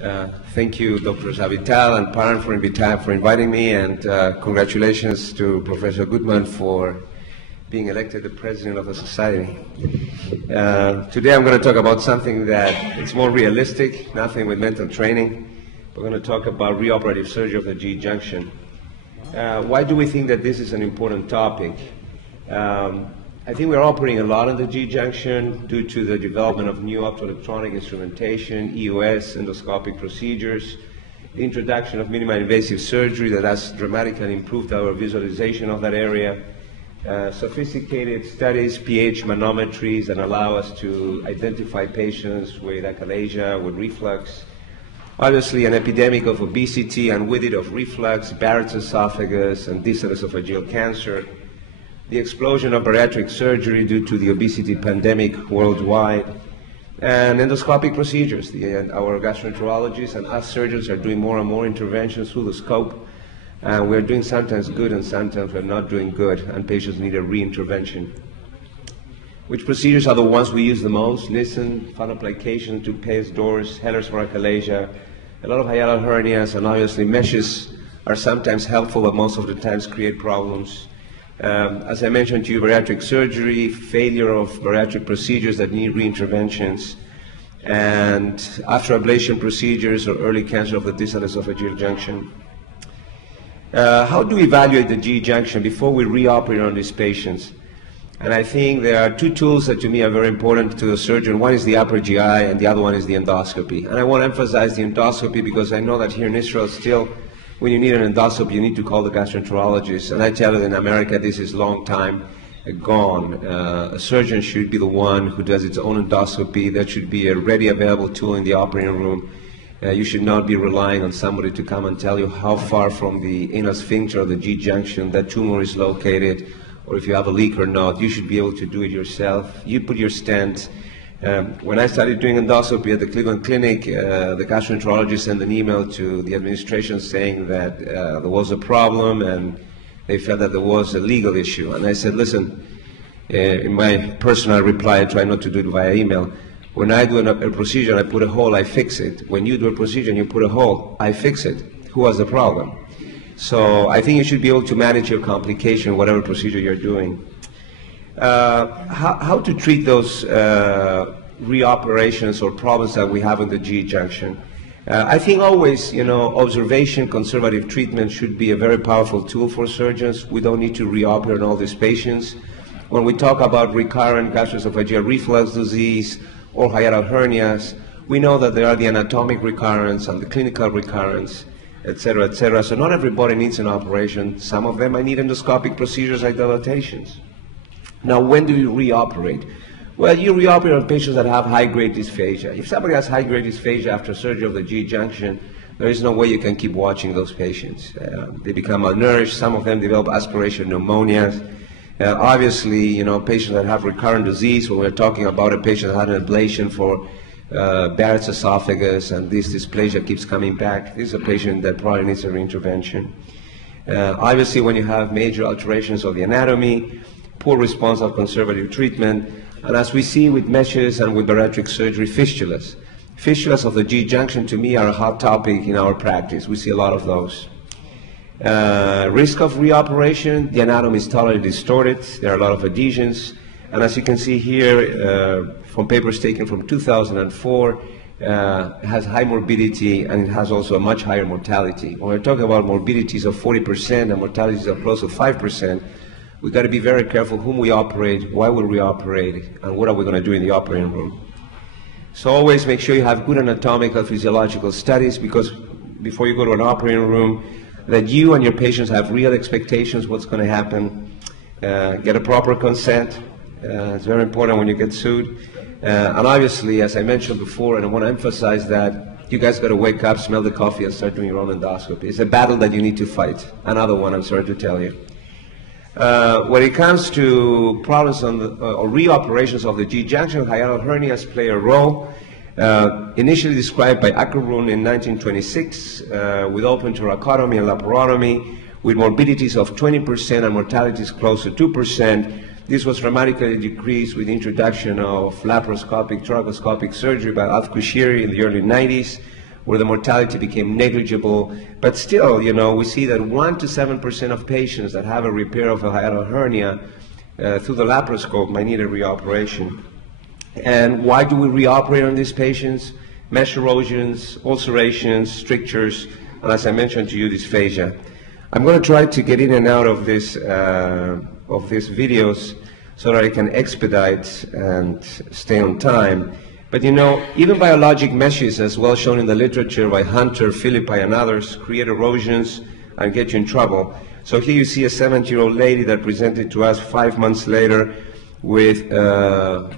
Thank you, Dr. Zavital and Paran for inviting me, and congratulations to Professor Goodman for being elected the president of the society. Today I'm going to talk about something that is more realistic, nothing with mental training. We're going to talk about reoperative surgery of the G junction. Why do we think that this is an important topic? I think we're operating a lot on the G junction due to the development of new optoelectronic instrumentation, EUS, endoscopic procedures, the introduction of minimally invasive surgery that has dramatically improved our visualization of that area, sophisticated studies, pH manometries that allow us to identify patients with achalasia, with reflux. Obviously, an epidemic of obesity and with it of reflux, Barrett's esophagus, and distal esophageal cancer. The explosion of bariatric surgery due to the obesity pandemic worldwide, and endoscopic procedures. Our gastroenterologists and us surgeons are doing more and more interventions through the scope, and we're doing sometimes good and sometimes we're not doing good, and patients need a re-intervention. Which procedures are the ones we use the most? Nissen, fundoplication, toupees, doors, Heller's for achalasia, a lot of hiatal hernias, and obviously meshes are sometimes helpful, but most of the times create problems. As I mentioned to you, bariatric surgery, failure of bariatric procedures that need re-interventions, and after ablation procedures or early cancer of the distal esophageal junction. How do we evaluate the G junction before we reoperate on these patients? And I think there are two tools that to me are very important to the surgeon. One is the upper GI and the other one is the endoscopy. And I want to emphasize the endoscopy because I know that here in Israel still, when you need an endoscopy, you need to call the gastroenterologist. And I tell you, in America, this is long time gone. A surgeon should be the one who does its own endoscopy. That should be a ready available tool in the operating room. You should not be relying on somebody to come and tell you how far from the anal sphincter or the G junction that tumor is located, or if you have a leak or not. You should be able to do it yourself. You put your stent. When I started doing endoscopy at the Cleveland Clinic, the gastroenterologist sent an email to the administration saying that there was a problem and they felt that there was a legal issue. And I said, listen, in my personal reply, I try not to do it via email. When I do a procedure and I put a hole, I fix it. When you do a procedure and you put a hole, I fix it. Who has the problem? So I think you should be able to manage your complication, whatever procedure you're doing. How to treat those reoperations or problems that we have in the G junction. I think always, observation, conservative treatment should be a very powerful tool for surgeons. We don't need to reoperate on all these patients. When we talk about recurrent gastroesophageal reflux disease or hiatal hernias, we know that there are the anatomic recurrence and the clinical recurrence, et cetera, et cetera. So not everybody needs an operation. Some of them might need endoscopic procedures like dilatations. Now, when do you reoperate? Well, you reoperate on patients that have high-grade dysphagia. If somebody has high-grade dysphagia after surgery of the G junction, there is no way you can keep watching those patients. They become malnourished. Some of them develop aspiration pneumonias. Obviously, patients that have recurrent disease, when we're talking about a patient that had an ablation for Barrett's esophagus and this dysplasia keeps coming back, this is a patient that probably needs a reintervention. Obviously, when you have major alterations of the anatomy, poor response of conservative treatment, and as we see with meshes and with bariatric surgery, fistulas. Fistulas of the G junction, to me, are a hot topic in our practice. We see a lot of those. Risk of reoperation, the anatomy is totally distorted. There are a lot of adhesions. And as you can see here, from papers taken from 2004, it has high morbidity and it has also a much higher mortality. When we're talking about morbidities of 40% and mortalities of close to 5%, we've got to be very careful whom we operate, why will we operate, and what are we going to do in the operating room. So always make sure you have good anatomical physiological studies, because before you go to an operating room, that you and your patients have real expectations what's going to happen. Get a proper consent. It's very important when you get sued. And obviously, as I mentioned before, and I want to emphasize that, you guys got to wake up, smell the coffee, and start doing your own endoscopy. It's a battle that you need to fight. Another one, I'm sorry to tell you. When it comes to problems on or reoperations of the G junction, hiatal hernias play a role. Initially described by Ackerbrunn in 1926 with open thoracotomy and laparotomy, with morbidities of 20% and mortalities close to 2%. This was dramatically decreased with the introduction of laparoscopic, thoracoscopic surgery by Alf Kushiri in the early 90s. where the mortality became negligible. But still, you know, we see that 1 to 7% of patients that have a repair of a hiatal hernia through the laparoscope might need a reoperation. And why do we reoperate on these patients? Mesh erosions, ulcerations, strictures, and as I mentioned to you, dysphagia. I'm going to try to get in and out of these videos so that I can expedite and stay on time. But you know, even biologic meshes, as well shown in the literature by Hunter, Philippi, and others, create erosions and get you in trouble. So here you see a 70-year-old lady that presented to us 5 months later with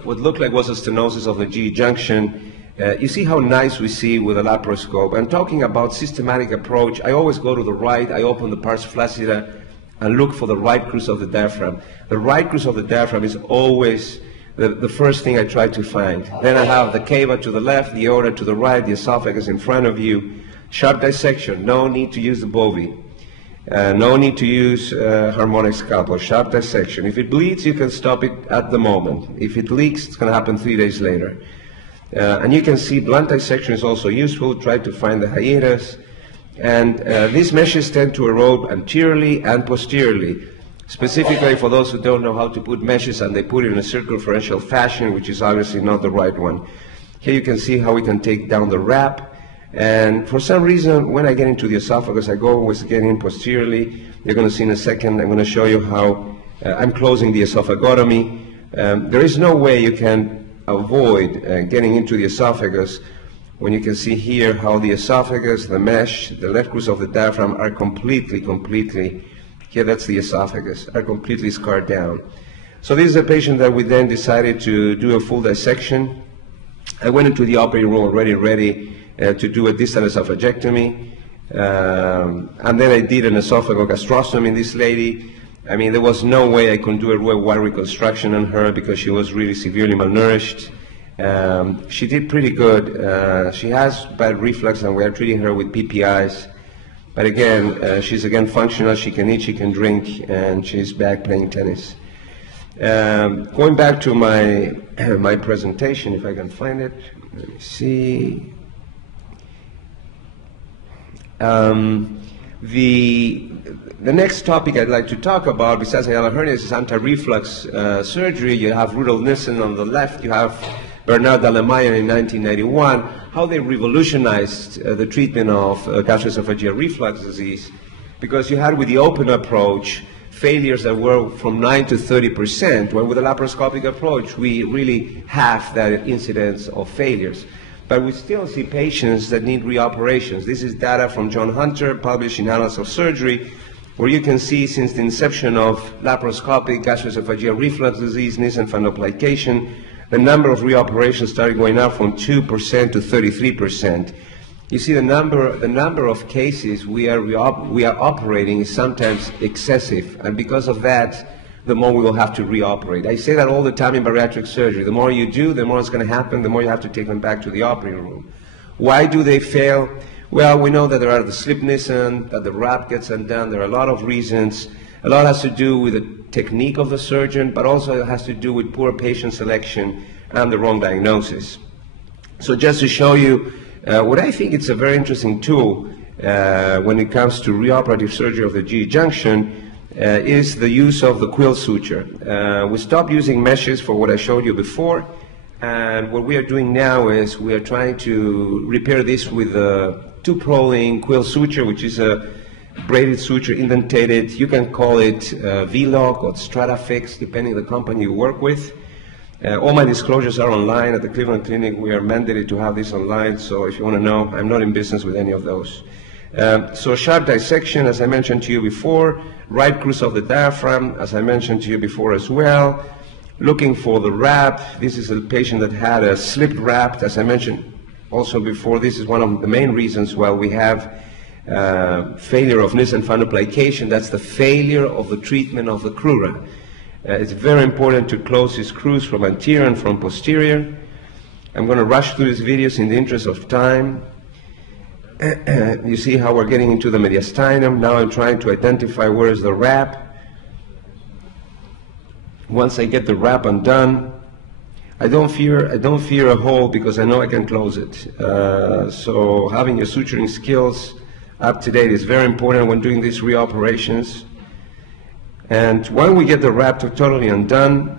what looked like was a stenosis of the GE junction. You see how nice we see with a laparoscope. And talking about systematic approach, I always go to the right, I open the pars flaccida and look for the right crus of the diaphragm. The right crus of the diaphragm is always the first thing I try to find. Then I have the cava to the left, the aorta to the right, the esophagus in front of you. Sharp dissection, no need to use the bovie. No need to use harmonic scalpel, sharp dissection. If it bleeds, you can stop it at the moment. If it leaks, it's going to happen 3 days later. And you can see blunt dissection is also useful. Try to find the hiatus. And these meshes tend to erode anteriorly and posteriorly. Specifically for those who don't know how to put meshes and they put it in a circumferential fashion, which is obviously not the right one. Here you can see how we can take down the wrap. And for some reason, when I get into the esophagus, I go always get in posteriorly. You're going to see in a second, I'm going to show you how I'm closing the esophagotomy. There is no way you can avoid getting into the esophagus when you can see here how the esophagus, the mesh, the left crus of the diaphragm are completely, here that's the esophagus, are completely scarred down. So this is a patient that we then decided to do a full dissection. I went into the operating room already ready to do a distal esophagectomy. And then I did an esophagogastrostomy in this lady. I mean, there was no way I could do a Roux one reconstruction on her because she was really severely malnourished. She did pretty good. She has bad reflux and we are treating her with PPIs. But again, she's again functional, she can eat, she can drink, and she's back playing tennis. Going back to my, my presentation, if I can find it, let me see. The next topic I'd like to talk about, besides hiatal hernias, is anti-reflux surgery. You have Rudolf Nissen on the left, you have Bernard Dallemayer in 1991, how they revolutionized the treatment of gastroesophageal reflux disease, because you had with the open approach failures that were from 9 to 30%, when with the laparoscopic approach we really half that incidence of failures. But we still see patients that need reoperations. This is data from John Hunter, published in Annals of Surgery, where you can see since the inception of laparoscopic gastroesophageal reflux disease, Nissen fundoplication, the number of reoperations started going up from 2% to 33%. You see the number of cases we are operating is sometimes excessive, and because of that, the more we will have to reoperate. I say that all the time in bariatric surgery. The more you do, the more it's going to happen, the more you have to take them back to the operating room. Why do they fail? Well, we know that there are the slip Nissen, that the wrap gets undone. There are a lot of reasons. A lot has to do with the technique of the surgeon, but also it has to do with poor patient selection and the wrong diagnosis. So just to show you what I think it's a very interesting tool when it comes to reoperative surgery of the GE junction is the use of the quill suture. We stopped using meshes for what I showed you before, and what we are doing now is we are trying to repair this with a two-proling quill suture, which is a braided suture, indentated. You can call it V-lock or Stratafix, depending on the company you work with. All my disclosures are online at the Cleveland Clinic. We are mandated to have this online, so if you want to know, I'm not in business with any of those. So sharp dissection, as I mentioned to you before, right crus of the diaphragm, as I mentioned to you before as well. Looking for the wrap. This is a patient that had a slipped wrap, as I mentioned also before. This is one of the main reasons why we have failure of Nissen fundoplication. That's the failure of the treatment of the crura. It's very important to close these crus from anterior and from posterior. I'm going to rush through these videos in the interest of time. You see how we're getting into the mediastinum. Now I'm trying to identify where is the wrap. Once I get the wrap undone, I don't fear a hole because I know I can close it. So having your suturing skills up to date is very important when doing these reoperations. And when we get the wrap totally undone,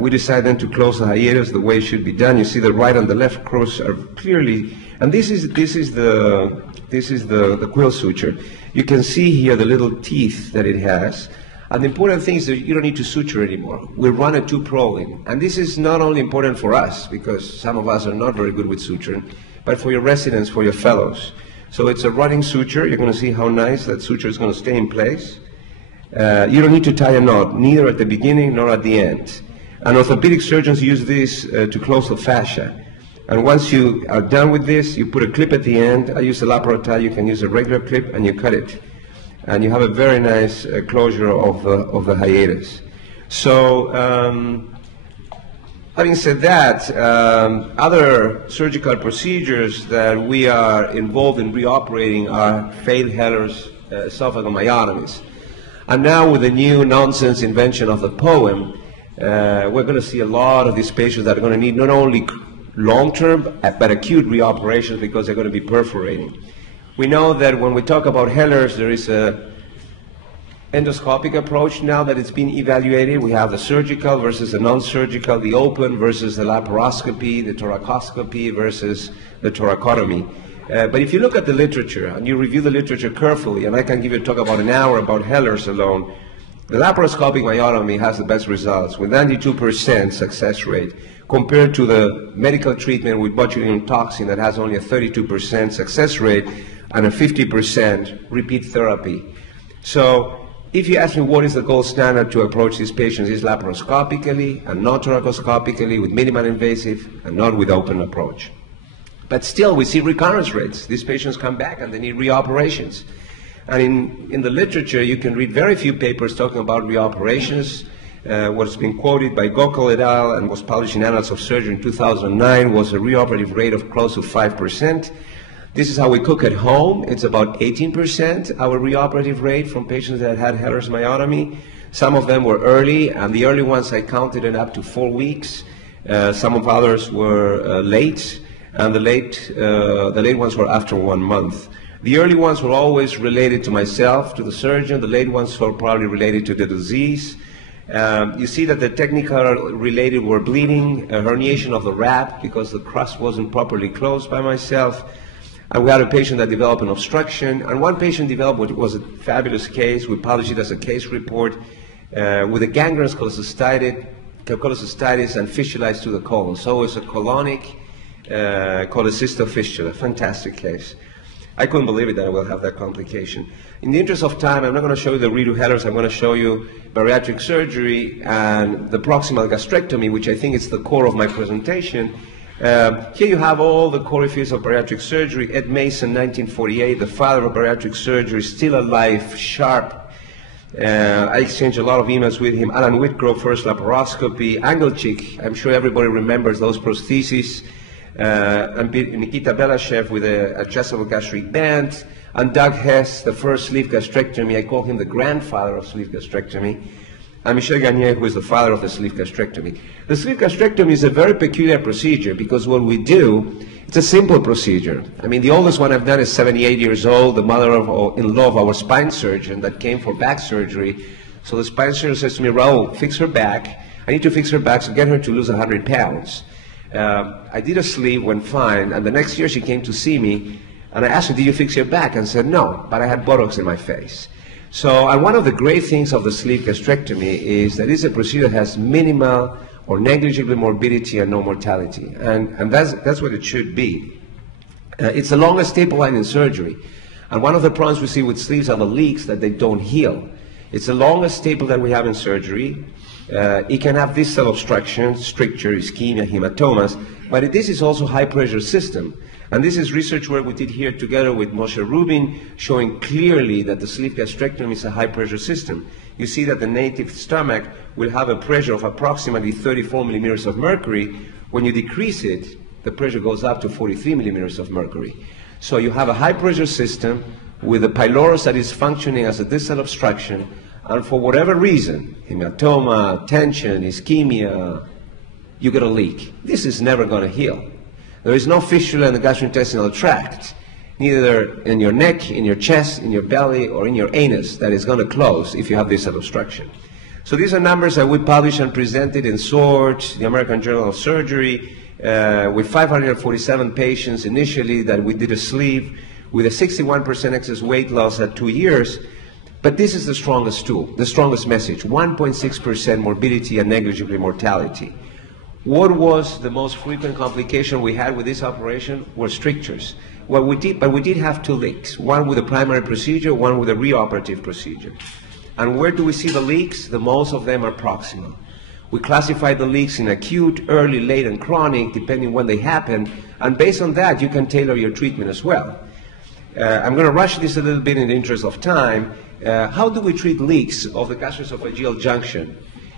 we decide then to close the hiatus the way it should be done. You see the right and the left cross are clearly, and this is the quill suture. You can see here the little teeth that it has. And the important thing is that you don't need to suture anymore. We run a tube proling. And this is not only important for us, because some of us are not very good with suturing, but for your residents, for your fellows. So it's a running suture. You're going to see how nice that suture is going to stay in place. You don't need to tie a knot, neither at the beginning nor at the end. And orthopedic surgeons use this to close the fascia. And once you are done with this, you put a clip at the end. I use a lapro tie. You can use a regular clip, and you cut it. And you have a very nice closure of the hiatus. So, having said that, other surgical procedures that we are involved in reoperating are failed Heller's esophagomyotomies. And now with the new nonsense invention of the poem, we're going to see a lot of these patients that are going to need not only long-term but acute reoperations because they're going to be perforating. We know that when we talk about Heller's, there is a endoscopic approach now that it's been evaluated. We have the surgical versus the non-surgical, the open versus the laparoscopy, the thoracoscopy versus the thoracotomy. But if you look at the literature and you review the literature carefully, and I can give you a talk about an hour about Heller's alone, the laparoscopic myotomy has the best results with 92% success rate compared to the medical treatment with botulinum toxin that has only a 32% success rate and a 50% repeat therapy. So if you ask me what is the gold standard to approach these patients, is laparoscopically and not thoracoscopically with minimal invasive and not with open approach. But still we see recurrence rates. These patients come back and they need reoperations. And in the literature you can read very few papers talking about reoperations. What's been quoted by Gokul et al. And was published in Annals of Surgery in 2009 was a reoperative rate of close to 5%. This is how we cook at home. It's about 18% our reoperative rate from patients that had Heller's myotomy. Some of them were early, and the early ones I counted in up to 4 weeks. Some of others were late, and the late ones were after 1 month. The early ones were always related to myself, to the surgeon. The late ones were probably related to the disease. You see that the technical related were bleeding, a herniation of the wrap because the crust wasn't properly closed by myself. And we had a patient that developed an obstruction, and one patient developed what was a fabulous case. We published it as a case report with a gangrenous cholecystitis and fistulized to the colon. So it's a colonic cholecystofistula. Fantastic case. I couldn't believe it that I will have that complication. In the interest of time, I'm not going to show you the redo Heller's. I'm going to show you bariatric surgery and the proximal gastrectomy, which I think is the core of my presentation. Here you have all the coryphees of bariatric surgery. Ed Mason, 1948, the father of bariatric surgery, still alive, sharp. I exchanged a lot of emails with him. Alan Whitgrove, first laparoscopy. Angelchik, I'm sure everybody remembers those prostheses. And Nikita Belashev with an adjustable gastric band. And Doug Hess, the first sleeve gastrectomy. I call him the grandfather of sleeve gastrectomy. And Michel Gagné, who is the father of the sleeve gastrectomy. The sleeve gastrectomy is a very peculiar procedure because what we do, it's a simple procedure. I mean, the oldest one I've done is 78 years old, the mother-in-law of our spine surgeon that came for back surgery. So the spine surgeon says to me, Raul, fix her back. I need to fix her back, so get her to lose 100 pounds. I did a sleeve, went fine, and the next year she came to see me, and I asked her, did you fix your back? And said, no, but I had Botox in my face. So, and one of the great things of the sleeve gastrectomy is that it's a procedure that has minimal or negligible morbidity and no mortality. And that's what it should be. It's the longest staple line in surgery. And one of the problems we see with sleeves are the leaks that they don't heal. It's the longest staple that we have in surgery. It can have distal obstruction, stricture, ischemia, hematomas, but this is also high pressure system. And this is research work we did here together with Moshe Rubin, showing clearly that the sleeve gastrectomy is a high pressure system. You see that the native stomach will have a pressure of approximately 34 millimeters of mercury. When you decrease it, the pressure goes up to 43 millimeters of mercury. So you have a high pressure system with a pylorus that is functioning as a distal obstruction, and for whatever reason, hematoma, tension, ischemia, you get a leak. This is never going to heal. There is no fistula in the gastrointestinal tract, neither in your neck, in your chest, in your belly, or in your anus, that is going to close if you have distal obstruction. So these are numbers that we published and presented in SWORD, the American Journal of Surgery, with 547 patients initially that we did a sleeve with a 61% excess weight loss at 2 years. But this is the strongest tool, the strongest message, 1.6% morbidity and negligible mortality. What was the most frequent complication we had with this operation were strictures. But we did have 2 leaks, one with a primary procedure, one with a reoperative procedure. And where do we see the leaks? The most of them are proximal. We classify the leaks in acute, early, late, and chronic, depending when they happen, and based on that, you can tailor your treatment as well. I'm going to rush this a little bit in the interest of time. How do we treat leaks of the gastroesophageal junction?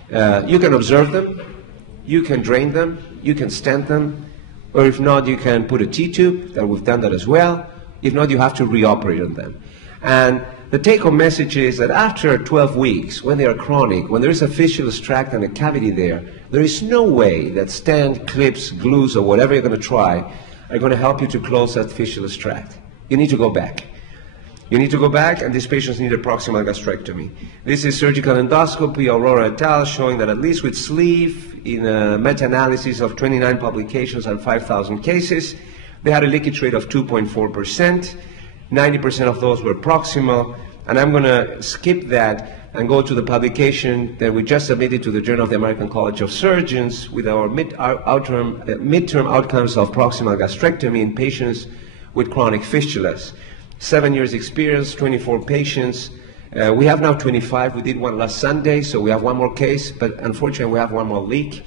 You can observe them, you can drain them, you can stent them, or if not, you can put a T-tube, that we've done that as well. If not, you have to reoperate on them. And the take-home message is that after 12 weeks, when they are chronic, when there is a fistulous tract and a cavity there is no way that stent, clips, glues, or whatever you're going to try are going to help you to close that fistulous tract. You need to go back. You need to go back, and these patients need a proximal gastrectomy. This is surgical endoscopy, Aurora et al., showing that at least with sleeve, in a meta-analysis of 29 publications and 5,000 cases, they had a leakage rate of 2.4%. 90% of those were proximal, and I'm going to skip that and go to the publication that we just submitted to the Journal of the American College of Surgeons with our midterm outcomes of proximal gastrectomy in patients with chronic fistulas. 7 years experience, 24 patients. We have now 25. We did one last Sunday, so we have one more case, but unfortunately we have one more leak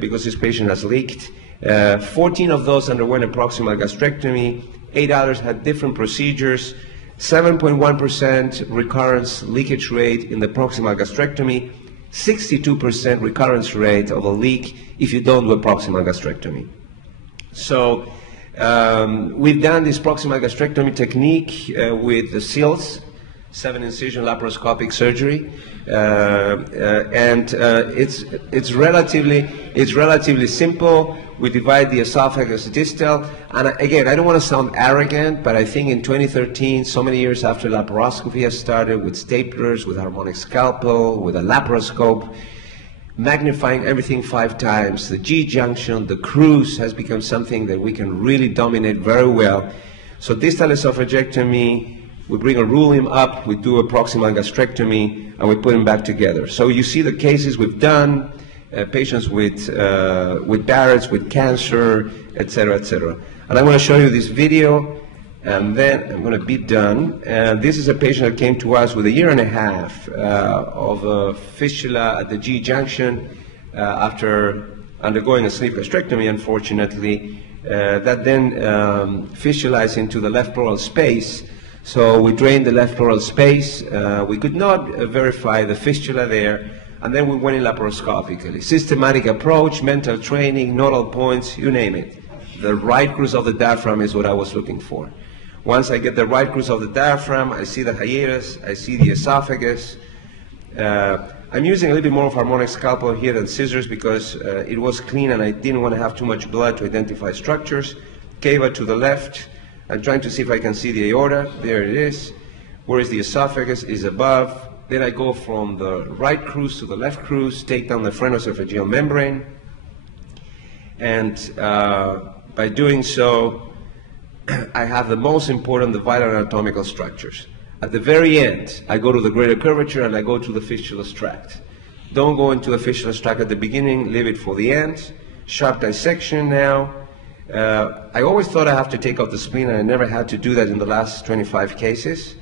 because this patient has leaked. 14 of those underwent a proximal gastrectomy. 8 others had different procedures. 7.1% recurrence leakage rate in the proximal gastrectomy. 62% recurrence rate of a leak if you don't do a proximal gastrectomy. So we've done this proximal gastrectomy technique with the SILS, 7-incision laparoscopic surgery, and it's relatively simple. We divide the esophagus distal, and again, I don't want to sound arrogant, but I think in 2013, so many years after laparoscopy has started, with staplers, with harmonic scalpel, with a laparoscope, magnifying everything 5 times, the G-junction, the cruise has become something that we can really dominate very well. So distal esophagectomy, we bring a ruling up, we do a proximal gastrectomy, and we put them back together. So you see the cases we've done, patients with Barrett's, with cancer, etc., etc. And I'm going to show you this video, and then I'm going to be done. And this is a patient that came to us with 1.5 years of a fistula at the G-junction after undergoing a sleeve gastrectomy, unfortunately. That then fistulized into the left pleural space. So we drained the left pleural space. We could not verify the fistula there. And then we went in laparoscopically. Systematic approach, mental training, nodal points, you name it. The right cruise of the diaphragm is what I was looking for. Once I get the right cruise of the diaphragm, I see the hiatus, I see the esophagus. I'm using a little bit more of harmonic scalpel here than scissors because it was clean and I didn't want to have too much blood to identify structures. Cava to the left. I'm trying to see if I can see the aorta. There it is. Where is the esophagus? Is above. Then I go from the right cruise to the left cruise, take down the phrenoesophageal membrane, and by doing so, I have the most important, the vital anatomical structures. At the very end, I go to the greater curvature and I go to the fistulous tract. Don't go into the fistulous tract at the beginning, leave it for the end. Sharp dissection now. I always thought I have to take out the spleen, and I never had to do that in the last 25 cases.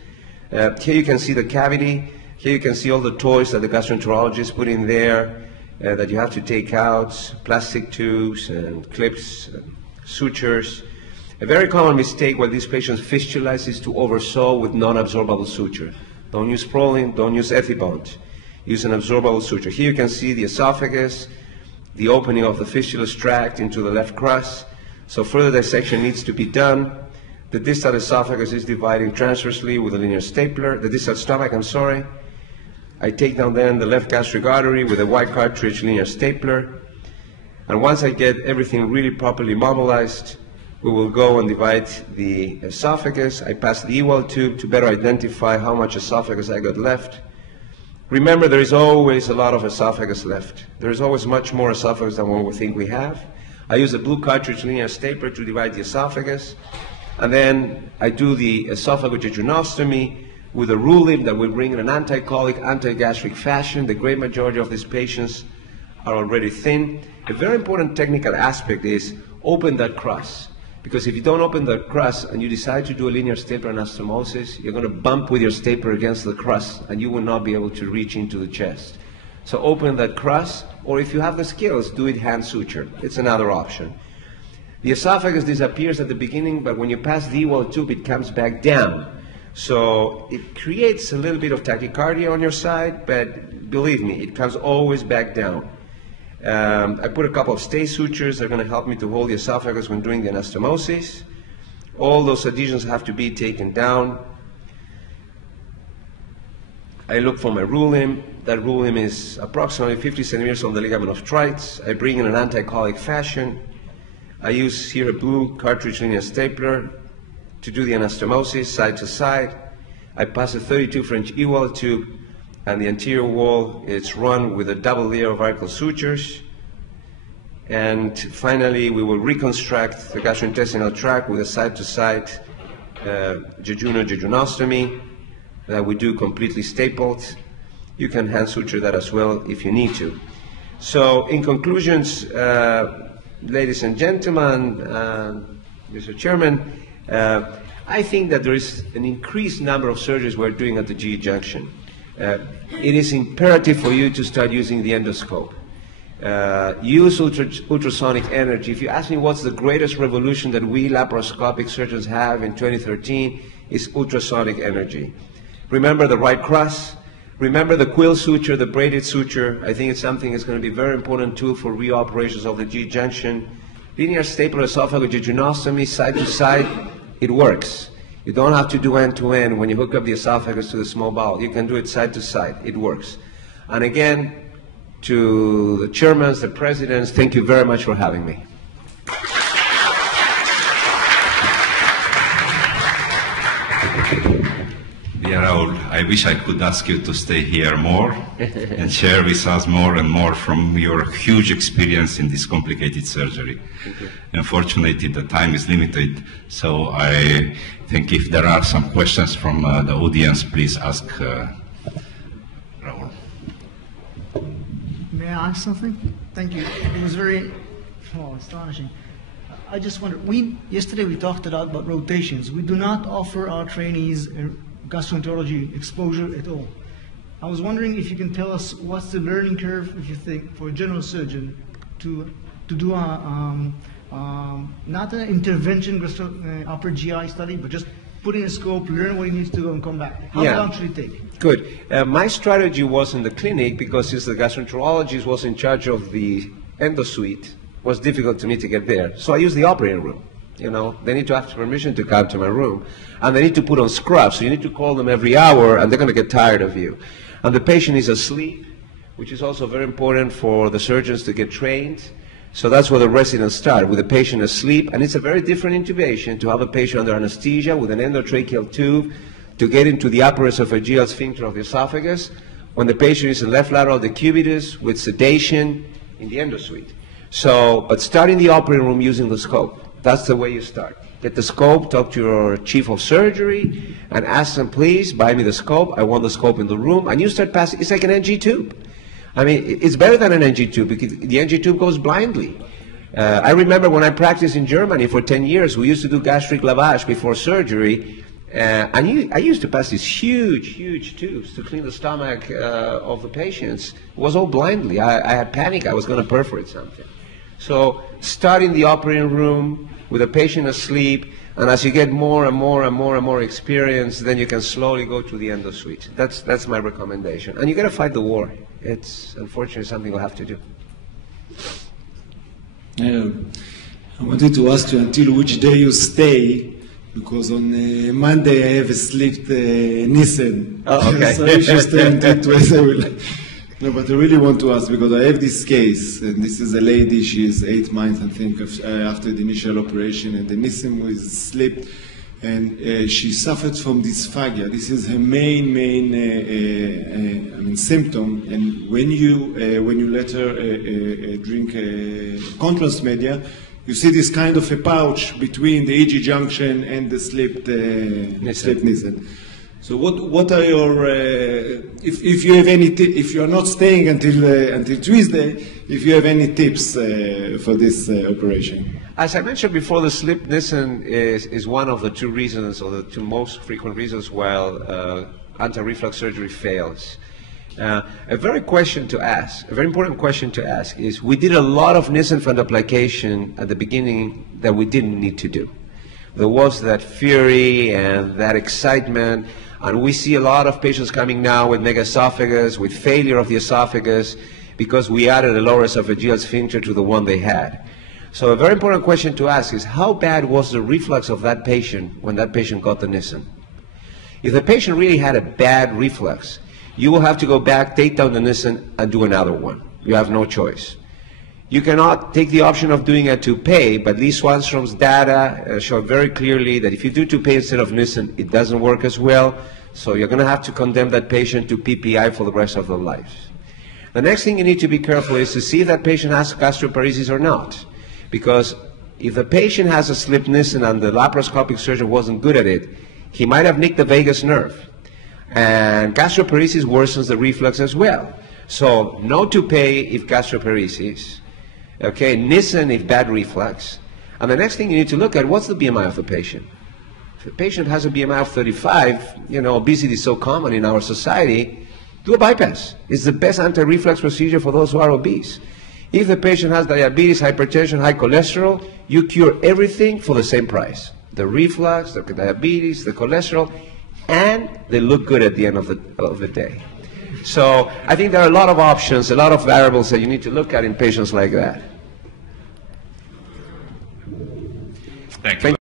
Here you can see the cavity. Here you can see all the toys that the gastroenterologist put in there that you have to take out, plastic tubes and clips, sutures. A very common mistake when these patients fistulize is to oversew with non-absorbable suture. Don't use Prolene, don't use Ethibond. Use an absorbable suture. Here you can see the esophagus, the opening of the fistulous tract into the left crus. So further dissection needs to be done. The distal esophagus is dividing transversely with a linear stapler. The distal stomach, I'm sorry. I take down then the left gastric artery with a white cartridge linear stapler. And once I get everything really properly mobilized, we will go and divide the esophagus. I pass the EWAL tube to better identify how much esophagus I got left. Remember, there is always a lot of esophagus left. There is always much more esophagus than what we think we have. I use a blue cartridge linear stapler to divide the esophagus. And then I do the esophagojejunostomy with a ruling that will bring in an anti-colic, anti-gastric fashion. The great majority of these patients are already thin. A very important technical aspect is open that crust. Because if you don't open the crust and you decide to do a linear stapler anastomosis, you're going to bump with your stapler against the crust and you will not be able to reach into the chest. So open that crust, or if you have the skills, do it hand suture. It's another option. The esophagus disappears at the beginning, but when you pass the EWAL tube, it comes back down. So it creates a little bit of tachycardia on your side, but believe me, it comes always back down. I put a couple of stay sutures that are going to help me to hold the esophagus when doing the anastomosis. All those adhesions have to be taken down. I look for my rulim. That rulim is approximately 50 centimeters on the ligament of Treitz. I bring in an anti-colic fashion. I use here a blue cartridge linear stapler to do the anastomosis side to side. I pass a 32 French EWAL tube, and the anterior wall is run with a double layer of vertical sutures. And finally, we will reconstruct the gastrointestinal tract with a side-to-side jejunostomy that we do completely stapled. You can hand suture that as well if you need to. So in conclusions, ladies and gentlemen, Mr. Chairman, I think that there is an increased number of surgeries we're doing at the GE junction. It is imperative for you to start using the endoscope. Use ultrasonic energy. If you ask me what's the greatest revolution that we laparoscopic surgeons have in 2013, it's ultrasonic energy. Remember the right crust. Remember the quill suture, the braided suture. I think it's something that's going to be a very important tool for reoperations of the GE junction. Linear stapler esophagojejunostomy, side to side, it works. You don't have to do end-to-end when you hook up the esophagus to the small bowel. You can do it side to side. It works. And again, to the chairmen, the presidents, thank you very much for having me. Dear Raul, I wish I could ask you to stay here more and share with us more and more from your huge experience in this complicated surgery. Unfortunately, the time is limited, so I think if there are some questions from the audience, please ask Raul. May I ask something? Thank you. It was very astonishing. I just wonder, yesterday we talked a lot about rotations. We do not offer our trainees gastroenterology exposure at all. I was wondering if you can tell us what's the learning curve, if you think, for a general surgeon to do not an intervention upper GI study, but just put in a scope, learn what he needs to do, and come back. How long should it take? Good. My strategy was in the clinic because since the gastroenterologist was in charge of the endosuite, it was difficult to me to get there. So I used the operating room. You know, they need to ask permission to come to my room, and they need to put on scrubs. So you need to call them every hour, and they're going to get tired of you. And the patient is asleep, which is also very important for the surgeons to get trained. So that's where the residents start, with the patient asleep. And it's a very different intubation to have a patient under anesthesia with an endotracheal tube to get into the upper esophageal sphincter of the esophagus when the patient is in left lateral decubitus with sedation in the endosuite. So, but start in the operating room using the scope. That's the way you start. Get the scope, talk to your chief of surgery, and ask them, please, buy me the scope. I want the scope in the room. And you start passing. It's like an NG tube. I mean, it's better than an NG tube because the NG tube goes blindly. I remember when I practiced in Germany for 10 years, we used to do gastric lavage before surgery. And I used to pass these huge, huge tubes to clean the stomach of the patients. It was all blindly. I had panic. I was going to perforate something. So start in the operating room with a patient asleep, and as you get more and more and more and more experience, then you can slowly go to the endosuite. That's my recommendation. And you got to fight the war. It's unfortunately something we'll have to do. I wanted to ask you until which day you stay, because on Monday I have a sleep Nissen. Oh, okay. So if you stay until 12, I will No, but I really want to ask, because I have this case, and this is a lady, she is 8 months, I think, after the initial operation, and the Nissen was slipped, and she suffered from dysphagia. This is her main symptom, and when you let her drink contrast media, you see this kind of a pouch between the EG junction and the slipped Nissen. So what are your if you have any if you are not staying until Tuesday, if you have any tips for this operation? As I mentioned before, the slip Nissen is one of the two reasons, or the two most frequent reasons why anti-reflux surgery fails. A very important question to ask is: we did a lot of Nissen fundoplication at the beginning that we didn't need to do. There was that fury and that excitement. And we see a lot of patients coming now with megaesophagus, with failure of the esophagus, because we added a lower esophageal sphincter to the one they had. So a very important question to ask is, how bad was the reflux of that patient when that patient got the Nissen? If the patient really had a bad reflux, you will have to go back, take down the Nissen, and do another one. You have no choice. You cannot take the option of doing a toupee, but Lee Swanstrom's data show very clearly that if you do toupee instead of Nissen, it doesn't work as well. So you're going to have to condemn that patient to PPI for the rest of their life. The next thing you need to be careful is to see if that patient has gastroparesis or not. Because if the patient has a slipped Nissen and the laparoscopic surgeon wasn't good at it, he might have nicked the vagus nerve. And gastroparesis worsens the reflux as well. So no toupee if gastroparesis. Okay, Nissen if bad reflux. And the next thing you need to look at, what's the BMI of the patient? If the patient has a BMI of 35, obesity is so common in our society, do a bypass. It's the best anti-reflux procedure for those who are obese. If the patient has diabetes, hypertension, high cholesterol, you cure everything for the same price. The reflux, the diabetes, the cholesterol, and they look good at the end of the day. So I think there are a lot of options, a lot of variables that you need to look at in patients like that. Thank you.